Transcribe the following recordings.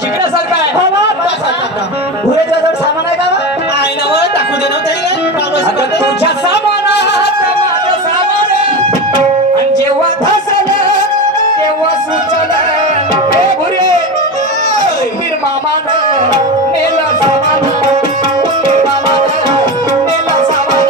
शिकण्यासारखं आहे. पुरेच्या जवळ सामान आहे का बा? आहे ना वर टाकू दे ना अगं तुझ्या सामानात माझं सामान आणि जेव्हा धसलं तेव्हा सुचलं हे भुरे उंदीर मामानं नेलं सामान उंदीर मामानं नेलं सामान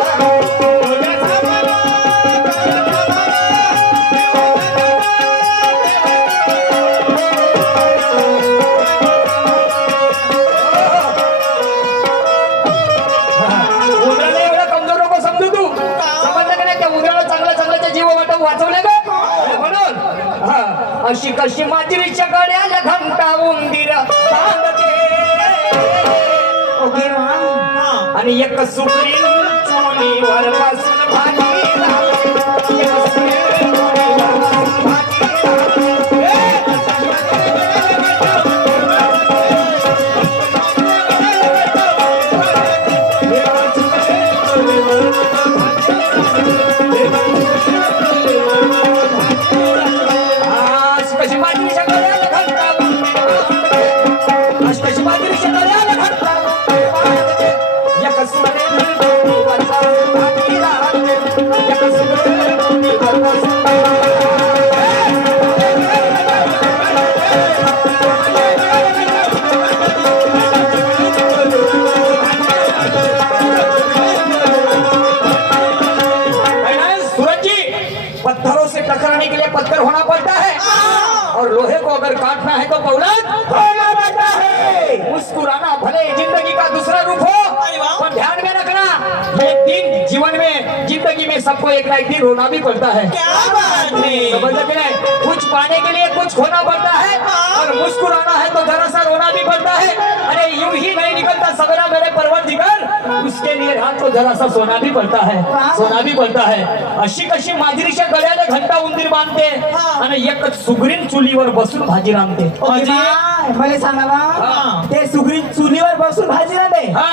तुझ्या उंदराला एवढं कमजोर नको समजू तू. समजलं का नाही? त्या उंदराला चांगल्या जीव वाटून वाचवले का म्हणून अशी कशी माजरीच्या गड्याला घंटा उंदीर बांधते ओके मा आणि एक सुकरी चुलीवर बसून भाजी लावते. एक सुकरी चुलीवर बसून भाजी अशी कशी माजरीच्या गड्याला घंटा उंदीर बांधते. अशी कशी माजरीच्या गड्याला घंटा उंदीर बांधते. एक सुकरी चुलीवर बसून भाजी लावते. एक सुकरी चुलीवर बसून सूरज जी, पत्थरों से टकराने के लिए पत्थर होना पड़ता है और लोहे को अगर काटना है तो पौलद होना पड़ता है. मुस्कुराना भले जिंदगी का दूसरा रूप हो पर ध्यान में रखना एक दिन जीवन में जिंदगी में सबको एक ना एक दिन रोना भी पड़ता है. क्या बात है समझ लगे नहीं? कुछ पाने के लिए कुछ खोना पड़ता है और मुस्कुराना है तो जरा सा रोना भी पड़ता है. अरे यूं ही नहीं निकलता सवेरा मेरे परवरदिगार, उसके लिए रात को जरा सा सोना भी पड़ता है. सोना भी पड़ता है. अशी कशी माजरीच्या गळ्याला घंटा उंदीर बांधते आणि एक सुगरीन चुलीवर बसून भाजी रांधते. ओके मा मला सांगा बा ते सुगरी चुलीवर बसून भाजी राहते हा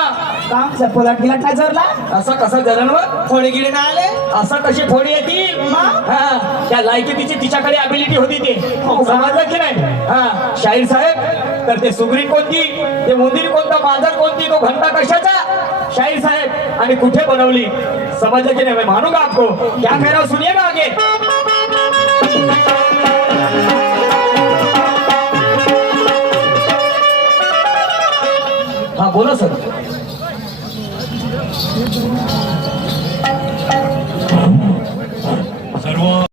काम सपोलाट गिलाट नाही जोरला असा कसा जणांवर फोडे गिडे ना आले असा कशी फोडी येतील. हा त्या लायकी तिच्याकडे अबिलिटी होती ते समजलं की नाही. हा शाहीर साहेब तर ते सुगरी कोणती, ते उंदीर कोणता, मांजर कोणती, तो घंटा कशाचा शाहीर साहेब आणि कुठे बनवली समजलं की नाही. मैं मानूंगा आपको. क्या कह रहा हूं सुनिएगा आगे. हाँ बोलो सर.